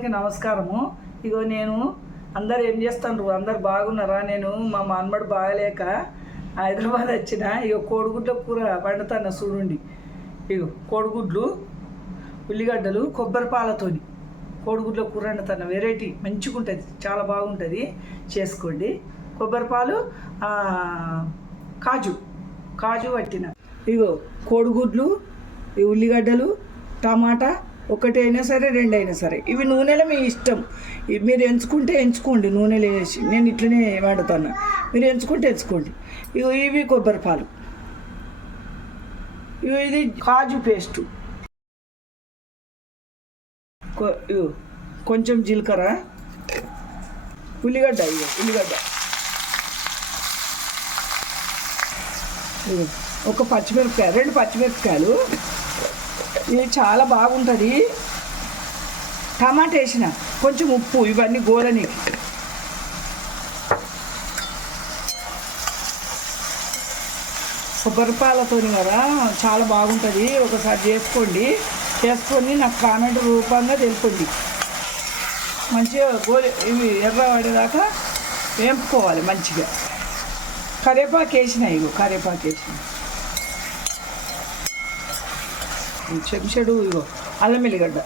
అందరికీ నమస్కారము. ఇగో నేను అందరు ఏం చేస్తాను అందరు బాగున్నారా? నేను మా మనమడు బాగలేక హైదరాబాద్ వచ్చిన. ఇగో కోడిగుడ్ల కూర వండుతాను చూడండి. ఇగో కోడిగుడ్లు ఉల్లిగడ్డలు కొబ్బరి పాలతోని కోడిగుడ్ల కూర వండుతాను వెరైటీ మంచిగా ఉంటుంది చాలా బాగుంటుంది. చేసుకోండి. కొబ్బరి పాలు కాజు కాజు పట్టిన ఇగో కోడిగుడ్లు ఈ ఉల్లిగడ్డలు టమాటా ఒకటి అయినా సరే రెండు అయినా సరే. ఇవి నూనెలో మీ ఇష్టం. మీరు ఎంచుకుంటే ఎంచుకోండి నూనెలో వేసి నేను ఇట్లనే వాడుతాను మీరు ఎంచుకుంటే ఎంచుకోండి. ఇవి కొబ్బరి పాలు. ఇది కాజు పేస్టు. ఇగో కొంచెం జీలకర్ర. ఉల్లిగడ్డ ఇగో ఉల్లిగడ్డ. ఒక పచ్చిమిరపకాయ రెండు పచ్చిమిరపకాయలు. ఇది చాలా బాగుంటుంది. టమాటా వేసిన కొంచెం ఉప్పు ఇవన్నీ గోలని కొబ్బరిపాలతో కదా చాలా బాగుంటుంది. ఒకసారి చేసుకోండి. చేసుకొని నాకు కామెంట్ రూపంగా తెలుపండి. మంచిగా గోలి ఇవి ఎర్ర పడేదాకా వేంపుకోవాలి మంచిగా. కరేపాకు వేసిన ఇగో కరేపాకు వేసిన చెంచాడు ఇగో అల్లం ఎల్లిగడ్డ.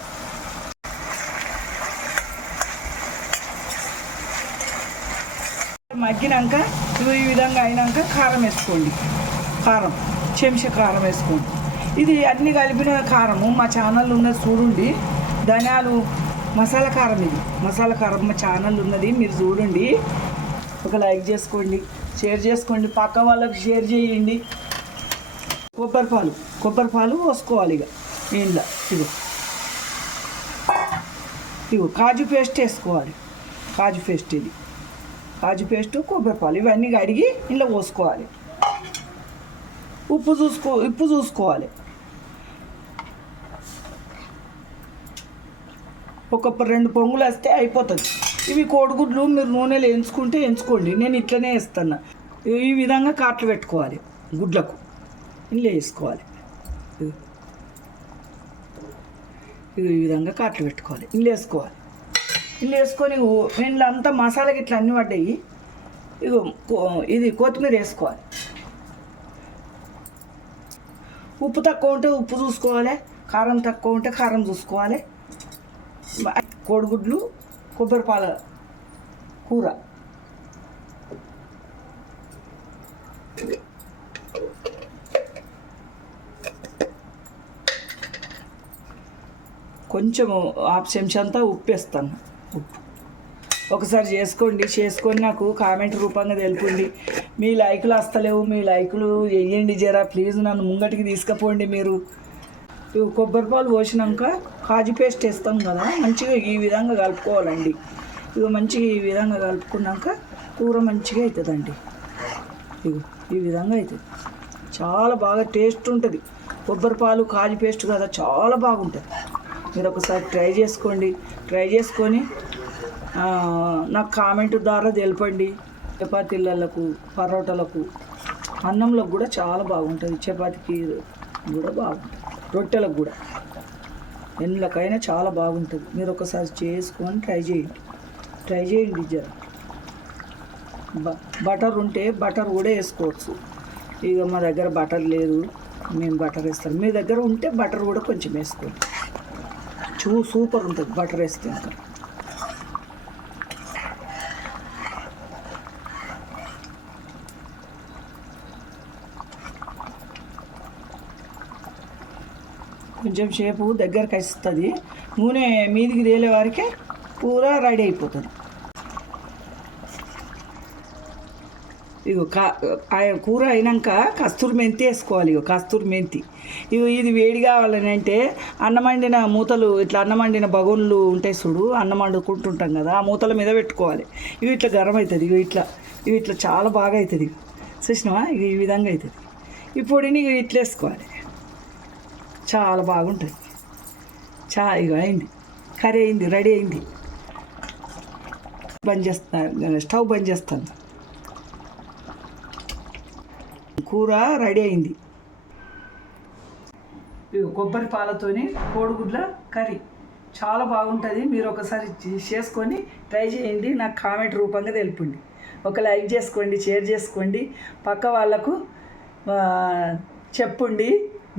మగ్గినాక ఇగో ఈ విధంగా అయినాక కారం వేసుకోండి. కారం చెంచా కారం వేసుకోండి. ఇది అన్ని కలిపిన కారము మా ఛానల్ ఉన్నది చూడండి. ధనియాలు మసాలా కారం ఇది. మసాలా కారం మా ఛానల్ ఉన్నది మీరు చూడండి. ఒక లైక్ చేసుకోండి షేర్ చేసుకోండి. పక్క వాళ్ళకి షేర్ చేయండి. కొబ్బరి పాలు కొబ్బరి పాలు పోసుకోవాలి ఇక ఇంట్లో. ఇగో ఇగో కాజు పేస్ట్ వేసుకోవాలి. కాజు పేస్ట్ ఇది. కాజు పేస్ట్ కొబ్బరి పాలు ఇవన్నీ కడిగి ఇంట్లో పోసుకోవాలి. ఉప్పు చూసుకో ఉప్పు చూసుకోవాలి. ఒక రెండు పొంగులు వస్తే అయిపోతుంది. ఇవి కోడిగుడ్లు మీరు నూనెలో ఎంచుకుంటే ఎంచుకోండి నేను ఇట్లనే వేస్తాను. ఈ విధంగా కాట్లు పెట్టుకోవాలి గుడ్లకు. ఇంట్లో వేసుకోవాలి. ఇగో. ఈ విధంగా కాట్లు పెట్టుకోవాలి. ఇల్లు వేసుకోవాలి. ఇల్లు వేసుకొని ఓ- ఇంట్లో అంతా మసాలా గిట్ల అన్నీ పడ్డాయి. ఇగో కో- ఇది కొత్తిమీర వేసుకోవాలి. ఉప్పు తక్కువ ఉంటే ఉప్పు చూసుకోవాలి. కారం తక్కువ ఉంటే కారం చూసుకోవాలి. కోడిగుడ్లు కొబ్బరి పాల కూర. కొంచెం హాఫ్ చెంచా అంతా ఉప్పు వేస్తాను ఉప్పు. ఒకసారి చేసుకోండి చేసుకొని నాకు కామెంట్ రూపంగా తెలుపండి. మీ లైకులు వస్తలేవు మీ లైకులు వేయండి జరా ప్లీజ్ నన్ను ముంగటికి తీసుకుపోండి మీరు. కొబ్బరి పాలు పోసినాక కాజు పేస్ట్ వేస్తాం కదా మంచిగా ఈ విధంగా కలుపుకోవాలండి. ఇక మంచిగా ఈ విధంగా కలుపుకున్నాక కూర మంచిగా అవుతుందండి ఇగో ఈ విధంగా అవుతుంది చాలా బాగా టేస్ట్ ఉంటుంది. కొబ్బరి పాలు కాజు పేస్ట్ కదా చాలా బాగుంటుంది. మీరు ఒకసారి ట్రై చేసుకోండి. ట్రై చేసుకొని నాకు కామెంట్ ద్వారా తెలపండి. చపాతీలకు పరోటాలకు అన్నంలోకి కూడా చాలా బాగుంటుంది. చపాతీకి కూడా బాగుంటుంది. రొట్టెలకు కూడా. ఎన్నికైనా చాలా బాగుంటుంది. మీరు ఒకసారి చేసుకొని ట్రై చేయండి. ట్రై చేయండి జర. బ బటర్ ఉంటే బటర్ కూడా వేసుకోవచ్చు. ఇక మా దగ్గర బటర్ లేదు. మేము బటర్ వేస్తాం. మీ దగ్గర ఉంటే బటర్ కూడా కొంచెం వేసుకోండి. చూ సూపర్ ఉంటుంది బటర్ వేస్తే ఇంకా కొంచెం సేపు దగ్గరకు వస్తుంది నూనె మీదికి తేలే వారికే కూర రెడీ అయిపోతుంది. ఇగో కా కూర అయినాక కస్తూరి మెంతి వేసుకోవాలి ఇగో కస్తూరి మెంతి. ఇగో ఇది వేడి కావాలని అంటే అన్నం వండిన మూతలు ఇట్లా అన్నం వండిన బగోన్లు ఉంటాయి చూడు అన్నం వండుకుంటుంటాం కదా ఆ మూతల మీద పెట్టుకోవాలి. ఇవి ఇట్లా గరం అవుతుంది ఇవి ఇట్లా ఇవి ఇట్లా చాలా బాగా అవుతుంది చూసినావా? ఇక ఈ విధంగా అవుతుంది ఈ పొడిని ఇగో ఇట్లా వేసుకోవాలి. చాలా బాగుంటుంది. చా ఇక అయింది. కర్రీ అయింది రెడీ అయింది. బంద్ చేస్తాను స్టవ్ బంద్ చేస్తాను. కూర రెడీ అయింది. కొబ్బరి పాలతోని కోడిగుడ్ల కర్రీ. చాలా బాగుంటుంది. మీరు ఒకసారి చేసుకొని ట్రై చేయండి. నాకు కామెంట్ రూపంగా తెలుపండి. ఒక లైక్ చేసుకోండి షేర్ చేసుకోండి. పక్క వాళ్ళకు చెప్పండి.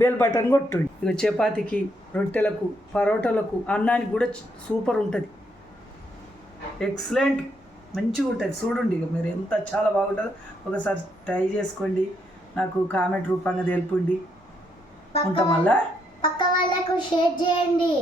బెల్ బటన్ కొట్టండి. ఇక చపాతీకి రొట్టెలకు పరోటాలకు అన్నానికి కూడా సూపర్ ఉంటుంది. ఎక్సలెంట్. మంచిగా ఉంటుంది చూడండి ఇక మీరు ఎంత చాలా బాగుంటుందో. ఒకసారి ట్రై చేసుకోండి. నాకు కామెంట్ రూపంగా తెలుపండి. ఉంటాం వల్ల పక్క వాళ్ళకు షేర్ చేయండి.